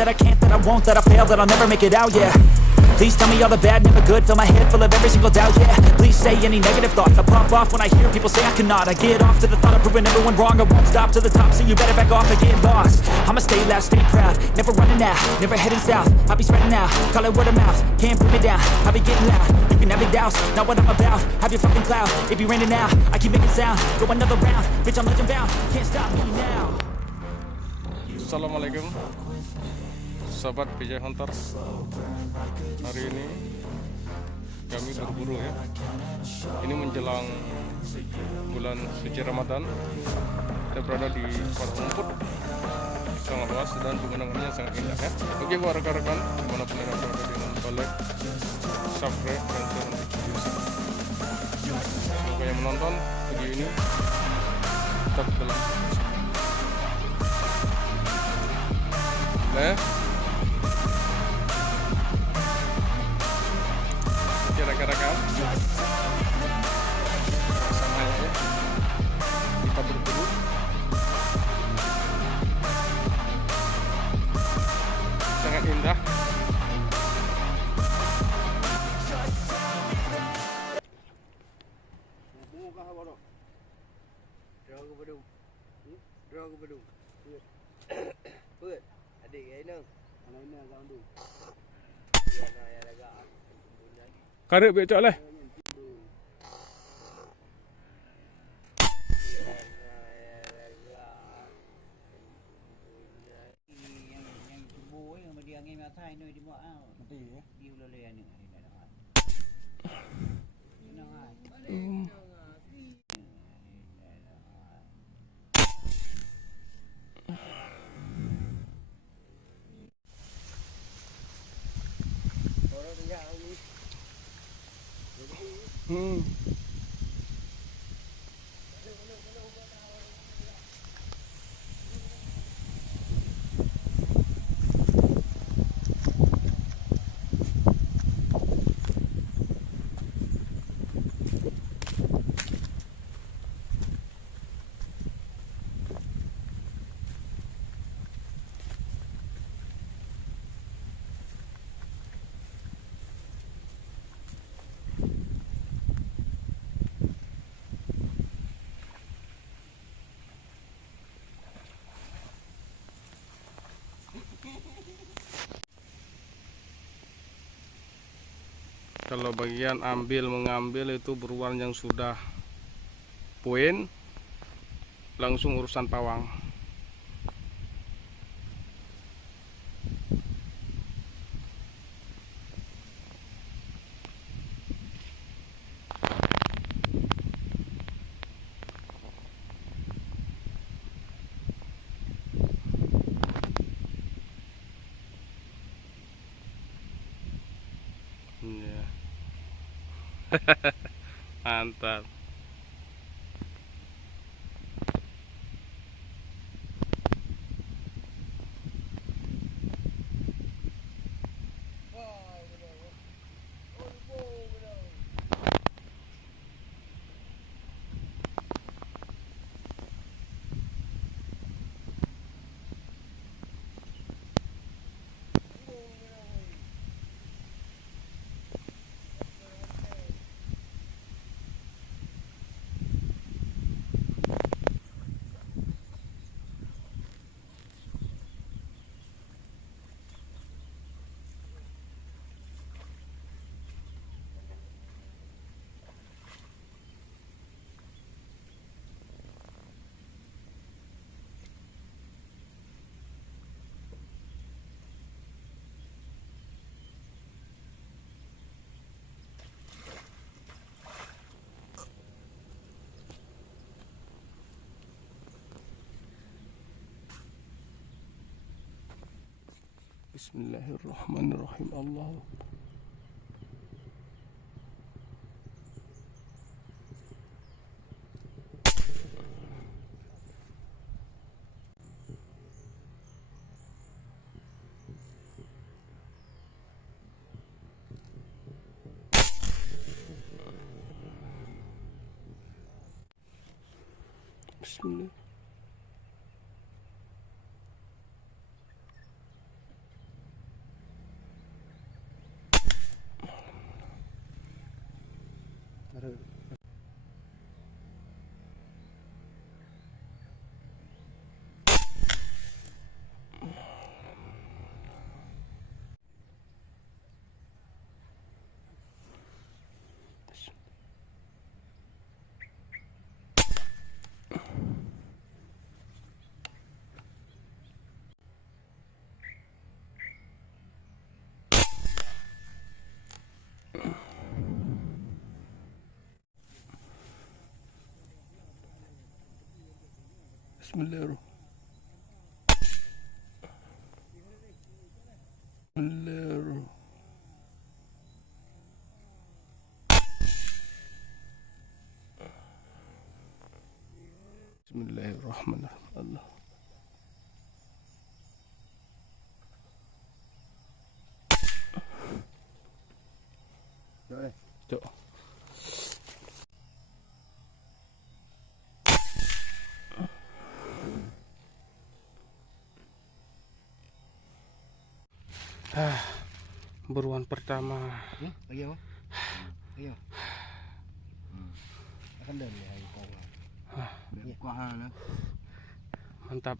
that I can't, that I won't, that I fail, that I'll never make it out, yeah. Please tell me all the bad, never good. Fill my head full of every single doubt, yeah. Please say any negative thoughts. I pop off when I hear people say I cannot. I get off to the thought of proving everyone wrong. I won't stop to the top, so you better back off and get lost. I'ma stay loud, stay proud, never running out, never heading south. I'll be spreading out, call it word of mouth. Can't put me down, I'll be getting loud. You can have it douse, not what I'm about. Have your fucking cloud, it be raining now. I keep making sound, go another round. Bitch, I'm legend bound, can't stop me now. Assalamualaikum Sobat PJ Hunter. Hari ini kami berburu ya. Ini menjelang bulan suci Ramadan. Kita berada di padang rumput sangat luas dan pemandangannya sangat indah ya. Oke buat rekan-rekan dimanapun Anda berada, jangan lupa like, subscribe, dan share untuk video ini. Semoga yang menonton video ini tetap dalam rekan-rekan sama ya, kita berburu sangat indah. Karep becok lah. Kalau bagian ambil mengambil itu beruang yang sudah poin, langsung urusan pawang. Mantap. Bismillahirrahmanirrahim. Allah. Bismillah. Bismillahirrahmanirrahim. Bismillahirrahmanirrahim. Allah. Cok. Buruan pertama. Lagi apa? Ayo. Akan dan ya, Mantap.